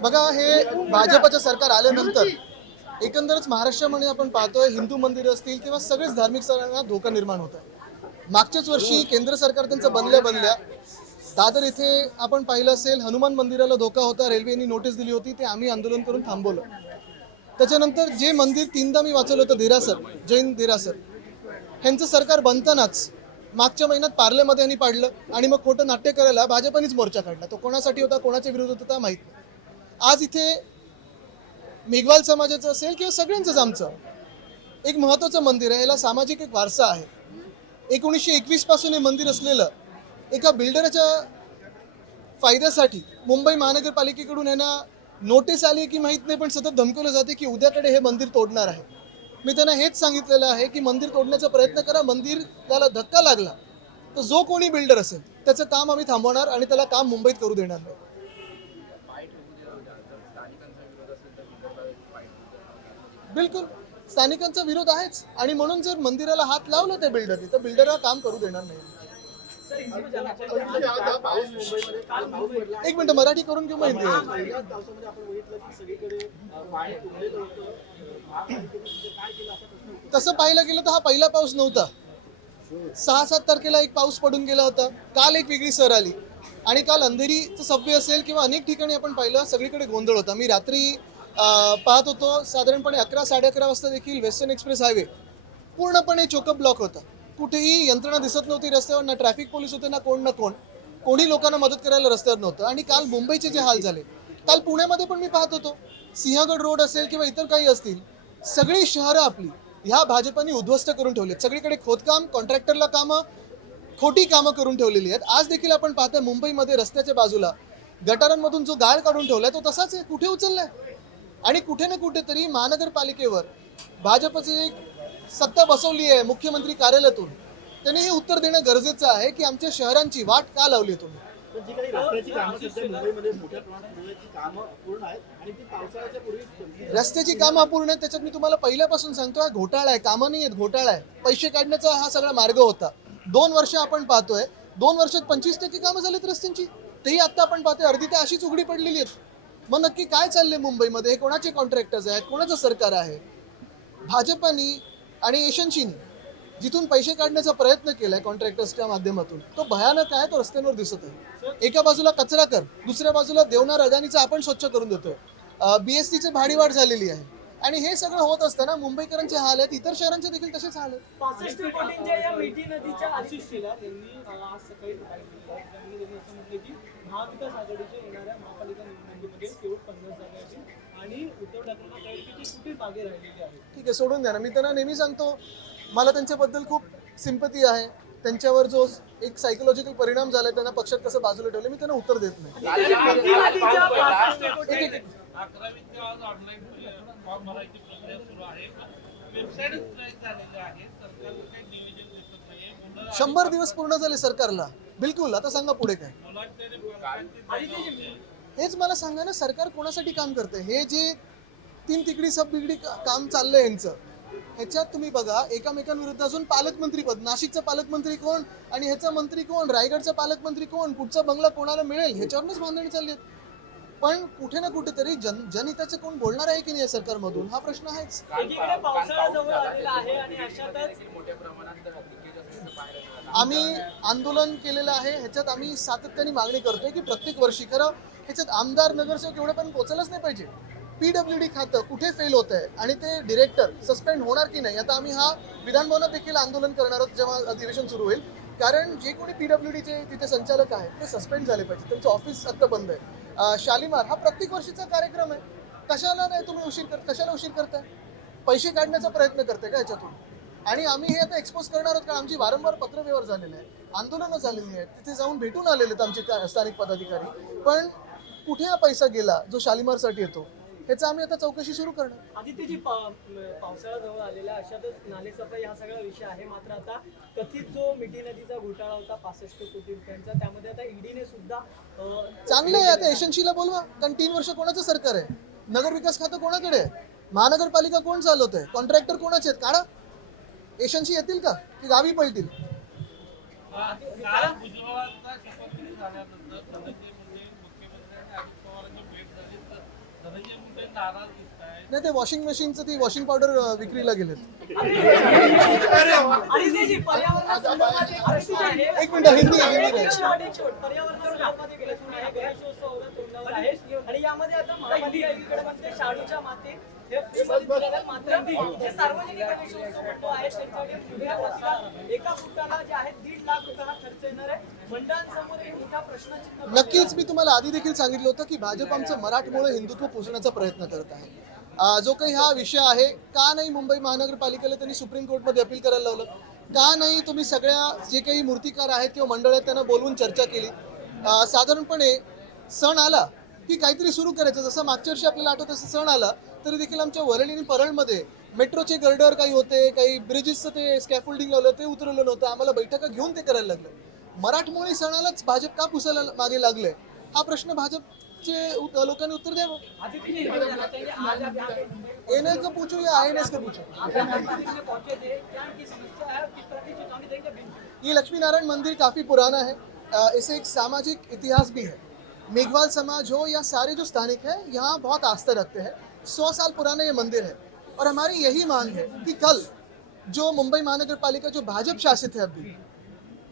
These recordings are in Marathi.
बघा, हे भाजपचं सरकार आल्यानंतर एकंदरच महाराष्ट्रामध्ये आपण पाहतोय हिंदू मंदिर असतील किंवा सगळेच धार्मिक स्थळांना धोका निर्माण होत आहे। मागच्याच वर्षी केंद्र सरकार त्यांचं बनल्या दादर इथे आपण पाहिलं असेल, हनुमान मंदिराला धोका होता, रेल्वेने नोटीस दिली होती, ते आम्ही आंदोलन करून थांबवलं। त्याच्यानंतर जे मंदिर तीनदा मी वाचवलं होतं, देरासर, जैन देरासर, ह्यांचं सरकार बनतानाच मागच्या महिन्यात पार्लेमध्ये यांनी पाडलं आणि मग खोटं नाट्य करायला भाजपनेच मोर्चा काढला। तो कोणासाठी होता, कोणाच्या विरोधात होता माहित नाही। आज इथे मेघवाल समाजाचं असेल किंवा सगळ्यांचंच आमचं एक महत्त्वाचं मंदिर आहे, याला सामाजिक एक वारसा आहे। 1921 पासून हे मंदिर असलेलं एका बिल्डरच्या फायद्यासाठी मुंबई महानगरपालिकेकडून यांना नोटीस आली की माहीत नाही, पण सतत धमकवलं जाते की उद्याकडे हे मंदिर तोडणार आहे। मी त्यांना हेच सांगितलेलं आहे की मंदिर तोडण्याचा प्रयत्न करा, मंदिराला धक्का लागला तर जो कोणी बिल्डर असेल त्याचं काम आम्ही थांबवणार आणि त्याला काम मुंबईत करू देणार नाही। बिलकुल स्थानिकांचा विरोध आहेच आणि म्हणून जर मंदिराला हात लावला त्या बिल्डरने तर बिल्डरला काम करू देणार नाही। एक मिनिट, मराठी करून घेऊ मग हिंदी। तसं पाहायला गेलं तर हा पहिला पाऊस नव्हता। 6-7 तारखेला एक पाऊस पडून गेला होता, काल एक वेगळी सर आली आणि काल अंधेरीचं सबवे असेल किंवा अनेक ठिकाणी आपण पाहिलं सगळीकडे गोंधळ होता। मी रात्री पाहत होतो, साधारणपणे 11-11:30 वाजता देखील वेस्टर्न एक्सप्रेस हायवे पूर्णपणे चोकअप ब्लॉक होता। कुठेही यंत्रणा दिसत नव्हती रस्त्यावर, ना ट्रॅफिक पोलीस होते ना कोणी लोकांना मदत करायला रस्त्यावर नव्हतं। आणि काल मुंबईचे जे हाल झाले, काल पुण्यामध्ये पण मी पाहत होतो, सिंहगड रोड असेल किंवा इतर काही असतील, सगळी शहरं आपली ह्या भाजपाने उद्ध्वस्त करून ठेवलेत। सगळीकडे खोदकाम, कॉन्ट्रॅक्टरला कामं, खोटी कामं करून ठेवलेली आहेत। आज देखील आपण पाहतोय मुंबईमध्ये रस्त्याच्या बाजूला गटारांमधून जो गाळ काढून ठेवलाय तो तसाच आहे, कुठे उचललाय? आणि कुठे ना कुठेतरी महानगरपालिकेवर भाजपची एक सत्ता बसवली आहे मुख्यमंत्री कार्यालयातून, त्यांनी हे उत्तर देणं गरजेचं आहे की आमच्या शहरांची वाट का लावली तुम्ही? रस्त्याची कामं अपूर्ण आहेत, त्याच्यात मी तुम्हाला पहिल्यापासून सांगतोय घोटाळा आहे, कामं नाही आहेत, घोटाळा आहे। पैसे काढण्याचा हा सगळा मार्ग होता। 2 वर्ष आपण पाहतोय, 2 वर्षात 25% कामं झालीत रस्त्यांची, तेही आता आपण पाहतोय अर्धी तर अशीच उघडी पडलेली आहेत। मग नक्की काय चाललंय मुंबईमध्ये? हे कोणाचे कॉन्ट्रॅक्टर्स आहेत, कोणाचं सरकार आहे? भाजपनी आणि एशनशीनी जिथून पैसे काढण्याचा प्रयत्न केलाय कॉन्ट्रॅक्टर्सच्या माध्यमातून, तो भयानक आहे, तो रस्त्यांवर दिसत आहे। एका बाजूला कचरा कर, दुसऱ्या बाजूला देवनार अदानीचा आपण स्वच्छ करून देतोय, BSTची भाडीवाढ झालेली आहे आणि हे सगळं होत असताना मुंबईकरांचे हाल आहेत, इतर शहरांचे देखील तसेच हाल आहेत। 65 कोटींच्या या मिठी नदीच्या आशिष शेलार यांनी आज सकाळी म्हटले की महाविकास आघाडीच्या येणाऱ्या महापालिका निवडणुकीमध्ये केवळ 50 जागा असतील आणि उद्धव ठाकरेंना कळेल की ती कुठे मागे राहिलेली आहे। ठीक आहे, सोडून द्या ना। मी त्यांना नेहमी सांगतो, मला त्यांच्याबद्दल खूप सिंपती आहे, त्यांच्यावर जो एक सायकोलॉजिकल परिणाम झालाय, त्यांना पक्षात कसं बाजूला ठेवलं, मी त्यांना उत्तर देत नाही। शंभर दिवस पूर्ण झाले सरकारला, बिलकुल। आता सांगा पुढे काय? हेच मला सांगा ना, सरकार कोणासाठी काम करते? हे जे 3 तिकडी सब बिगडी काम चाललंय यांचं, ह्याच्यात तुम्ही बघा एकामेकांविरुद्ध अजून पालकमंत्री पद, नाशिकचा पालकमंत्री कोण आणि ह्याचा मंत्री कोण, रायगडचा पालकमंत्री कोण, पुढचा बंगला कोणाला मिळेल, ह्याच्यावरूनच भांडणी चालली आहेत। पण कुठे ना कुठेतरी जनहिताचं कोण बोलणार आहे की नाही या सरकारमधून, हा प्रश्न आहेच। आम्ही आंदोलन केलेलं आहे, ह्याच्यात आम्ही सातत्याने मागणी करतोय की प्रत्येक वर्षी, खरं ह्याच्यात आमदार नगरसेवक एवढं पण पोहोचलंच नाही पाहिजे। PWD खातं कुठे फेल होत आहे आणि ते डिरेक्टर सस्पेंड होणार की नाही, आता आम्ही हा विधानभवनात देखील आंदोलन करणार आहोत जेव्हा अधिवेशन सुरू होईल। कारण जे कोणी PWDचे तिथे संचालक आहेत ते सस्पेंड झाले पाहिजे, त्यांचं ऑफिस आता बंद आहे। शालिमार हा प्रत्येक वर्षीचा कार्यक्रम आहे, कशाला नाही तुम्ही कशाला उशीर करताय? पैसे काढण्याचा प्रयत्न करताय का ह्याच्यातून? आणि आम्ही हे आता एक्सपोज करणार आहोत, कारण आमची वारंवार पत्रव्यवहार झालेले आहे, आंदोलनं झालेली आहेत, तिथे जाऊन भेटून आलेले आहेत आमचे स्थानिक पदाधिकारी। पण कुठे हा पैसा गेला जो शालिमारसाठी येतो, ह्याचं आम्ही आता चौकशी सुरू करणार। आदित्यजी, पावसाळा जवळ आलेला अशातच नालेसफाई हा सगळा विषय आहे, मात्र आता कथित जो मिठी नदीचा घोटाळा होता 65 कोटी रुपयांचा, त्यामध्ये आता ईडीने सुद्धा चांगलं आहे, आता एशनशीला बोलवा, कारण 3 वर्ष कोणाचं सरकार आहे? नगर विकास खातं कोणाकडे आहे? महानगरपालिका कोण चालवत आहे? कॉन्ट्रॅक्टर कोणाचे आहेत? काढा। एशनशी येतील का की गावी पळतील? नाही, ते वॉशिंग मशीनचं ती वॉशिंग पावडर विक्रीला गेलेत. आणि पर्यावरणासंदर्भात एक प्रश्न आहे. एक मिनिट, हिंदी हिंदी पर्यावरणासंदर्भात एक प्रश्न आहे. गणेशोत्सव तोंडावर आहे आणि यामध्ये आता महापालिका एकीकडे म्हणते शाडूच्या माती हे फ्रीमध्ये दिलेल्या मात्रांनी जे सार्वजनिक गणेशोत्सव मंडळ आहेत त्यांच्याकडे पुढे वर्षात एका फुटाला जे आहे 1.5 लाख रुपये हा खर्च येणार आहे. मंडळांसमोर एक मोठा प्रश्नचिन्ह नक्कीच. मी तुम्हाला आधी देखील सांगितलं होतं की भाजप आमचं मराठमोळं हिंदुत्व पोचवण्याचा प्रयत्न करत आहे. जो काही हा विषय आहे, का नाही मुंबई महानगरपालिकेला त्यांनी सुप्रीम कोर्टमध्ये अपील करायला लावलं, का नाही तुम्ही सगळ्या जे काही मूर्तिकार आहेत किंवा मंडळ आहेत त्यांना बोलवून चर्चा केली. साधारणपणे सण आला की काहीतरी सुरू करायचं. जसं मागच्या वर्षी आपल्याला आठवत असं सण आला तरी देखील आमच्या वरळी आणि परळमध्ये मेट्रोचे गर्डर काही होते, काही ब्रिजेसचं ते स्कॅफोल्डिंग लावलं ते उतरवलं नव्हतं. आम्हाला बैठका घेऊन ते करायला लागलं. मराठमोळी सणालाच भाजप का पुसायला मागे लागले, हा प्रश्न भाजपचे लोकांनी उत्तर द्यावं. एनएस का पूछो या आईएनएस का पूछो. ये लक्ष्मी नारायण मंदिर काफ़ी पुराना है. इसे एक सामाजिक इतिहास भी है. मेघवाल समाज हो या सारे जो स्थानिक है यहाँ बहुत आस्था रखते हैं. 100 साल पुराना ये मंदिर है और हमारी यही मांग है कि कल जो मुंबई महानगर पालिका जो भाजप शासित है अभी,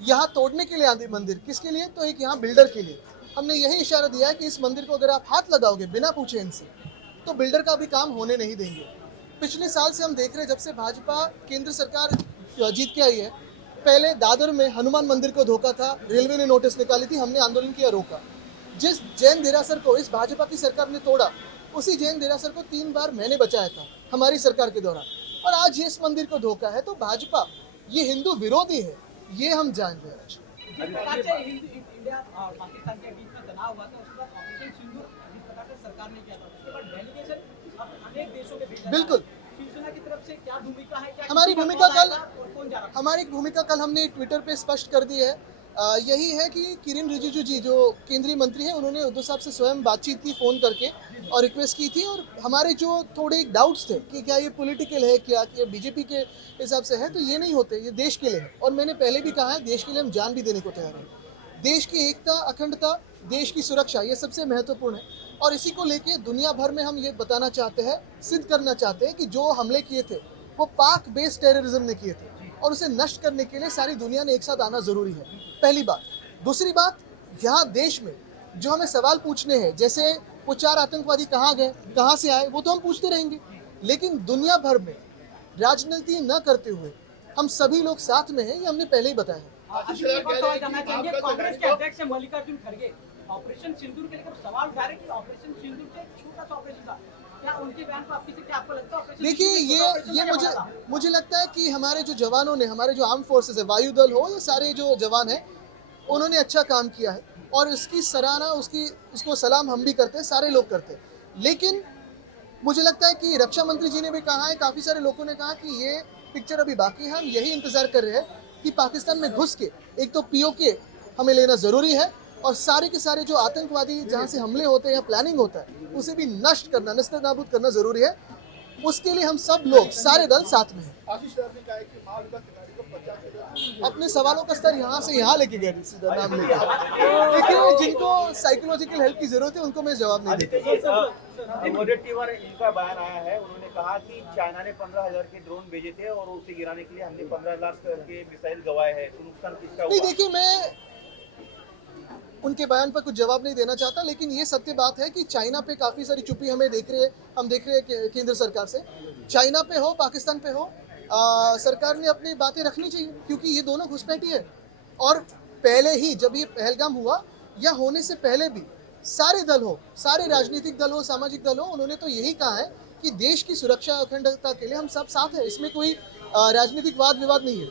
यहाँ तोड़ने के लिए आदि मंदिर किसके लिए, तो एक यहाँ बिल्डर के लिए. हमने यही इशारा दिया है कि इस मंदिर को अगर आप हाथ लगाओगे बिना पूछे इनसे तो बिल्डर का भी काम होने नहीं देंगे. पिछले साल से हम देख रहे हैं जब से भाजपा केंद्र सरकार जीत के आई है, पहले दादर में हनुमान मंदिर को धोखा था, रेलवे ने नोटिस निकाली थी, हमने आंदोलन किया, रोका. जिस जैन देरासर को इस भाजपा की सरकार ने तोड़ा, उसी जैन देरासर को 3 बार मैंने बचाया था हमारी सरकार के दौरान. और आज इस मंदिर को धोखा है तो भाजपा ये हिंदू विरोधी है, ये हम जानते हैं. आज जिस प्रकार से इंडिया और पाकिस्तान के बीच में तनाव हुआ था उसके बाद ऑपरेशन सिंदूर जिस प्रकार से सरकार ने किया था उसके बाद डेलीगेशन अब अनेक देशों के भेजा. बिल्कुल. शिवसेना की तरफ से क्या भूमिका है, क्या हमारी किसी का भूमिका कौन कल आएगा और कौन जा रहा है? हमारी भूमिका कल हमने ट्विटर पे स्पष्ट कर दी है. यही है कि किरण रिजिजू जी जो केंद्रीय मंत्री हैं उन्होंने उद्धव साहब से स्वयं बातचीत की फ़ोन करके और रिक्वेस्ट की थी. और हमारे जो थोड़े डाउट्स थे कि क्या ये पॉलिटिकल है, क्या ये बीजेपी के हिसाब से है, तो ये नहीं होते, ये देश के लिए है. और मैंने पहले भी कहा है देश के लिए हम जान भी देने को तैयार हैं. देश की एकता, अखंडता, देश की सुरक्षा ये सबसे महत्वपूर्ण है. और इसी को लेके दुनिया भर में हम ये बताना चाहते हैं, सिद्ध करना चाहते हैं कि जो हमले किए थे वो पाक बेस्ड टेररिज्म ने किए थे और उसे नष्ट करने के लिए सारी दुनिया ने एक साथ आना ज़रूरी है. पहली बात. दूसरी बात, यहाँ देश में जो हमें सवाल पूछने हैं, जैसे वो 4 आतंकवादी कहाँ गए, कहाँ से आए, वो तो हम पूछते रहेंगे. लेकिन दुनिया भर में राजनीति न करते हुए हम सभी लोग साथ में हैं, ये हमने पहले ही बताया है. कांग्रेस के अध्यक्ष मल्लिकार्जुन खड़गे ऑपरेशन सिंदूर के लिए सवाल उठा रहे कि ऑपरेशन सिंदूर से छोटा सा ऑपरेशन था. क्या उनके बयान को आपकी से क्या आपको लगता है ऑपरेशन देखिए ये मुझे लगता है कि हमारे जो जवानों ने, हमारे जो आर्म फोर्सेस है, वायुदल हो, ये सारे जो जवान हैं उन्होंने अच्छा काम किया है और इसकी सराहना उसको सलाम हम भी करते हैं, सारे लोग करते हैं. लेकिन मुझे लगता है कि रक्षा मंत्री जी ने भी कहा है, काफ़ी सारे लोगों ने कहा कि ये पिक्चर अभी बाकी है. हम यही इंतज़ार कर रहे हैं कि पाकिस्तान में घुस के एक तो POK हमें लेना ज़रूरी है और सारे के सारे जो आतंकवादी जहाँ से हमले होते हैं या प्लानिंग होता है उसे भी नष्ट करना, नस्तानाबूद करना ज़रूरी है. उसके लिए हम सब लोग, सारे दल साथ में हैं. अपने सवालों का स्तर यहाँ से यहाँ लेके गए सीधा नाम लेके. देखिए जिनको साइकोलॉजिकल हेल्प की जरूरत है उनको मैं जवाब नहीं देता. मोदी टीवर इनका बयान आया है, उन्होंने कहा कि चाइना ने 15,000 के ड्रोन भेजे थे और उसे गिराने के लिए हमने 15 लाख के मिसाइल गवाए हैं. तो नुकसान किसका हुआ? नहीं, देखिए मैं उनके बयान पर कुछ जवाब नहीं देना चाहता, लेकिन ये सत्य बात है कि चाइना पे काफ़ी सारी चुप्पी हम देख रहे हैं केंद्र सरकार से. चाइना पे हो, पाकिस्तान पे हो, सरकार ने अपनी बातें रखनी चाहिए क्योंकि ये दोनों घुसपैठी है. और पहले ही जब ये पहलगाम हुआ या होने से पहले भी सारे दल हो, सारे राजनीतिक दल हो, सामाजिक दल हो, उन्होंने तो यही कहा है कि देश की सुरक्षा अखंडता के लिए हम सब साथ हैं. इसमें कोई राजनीतिक वाद विवाद नहीं है.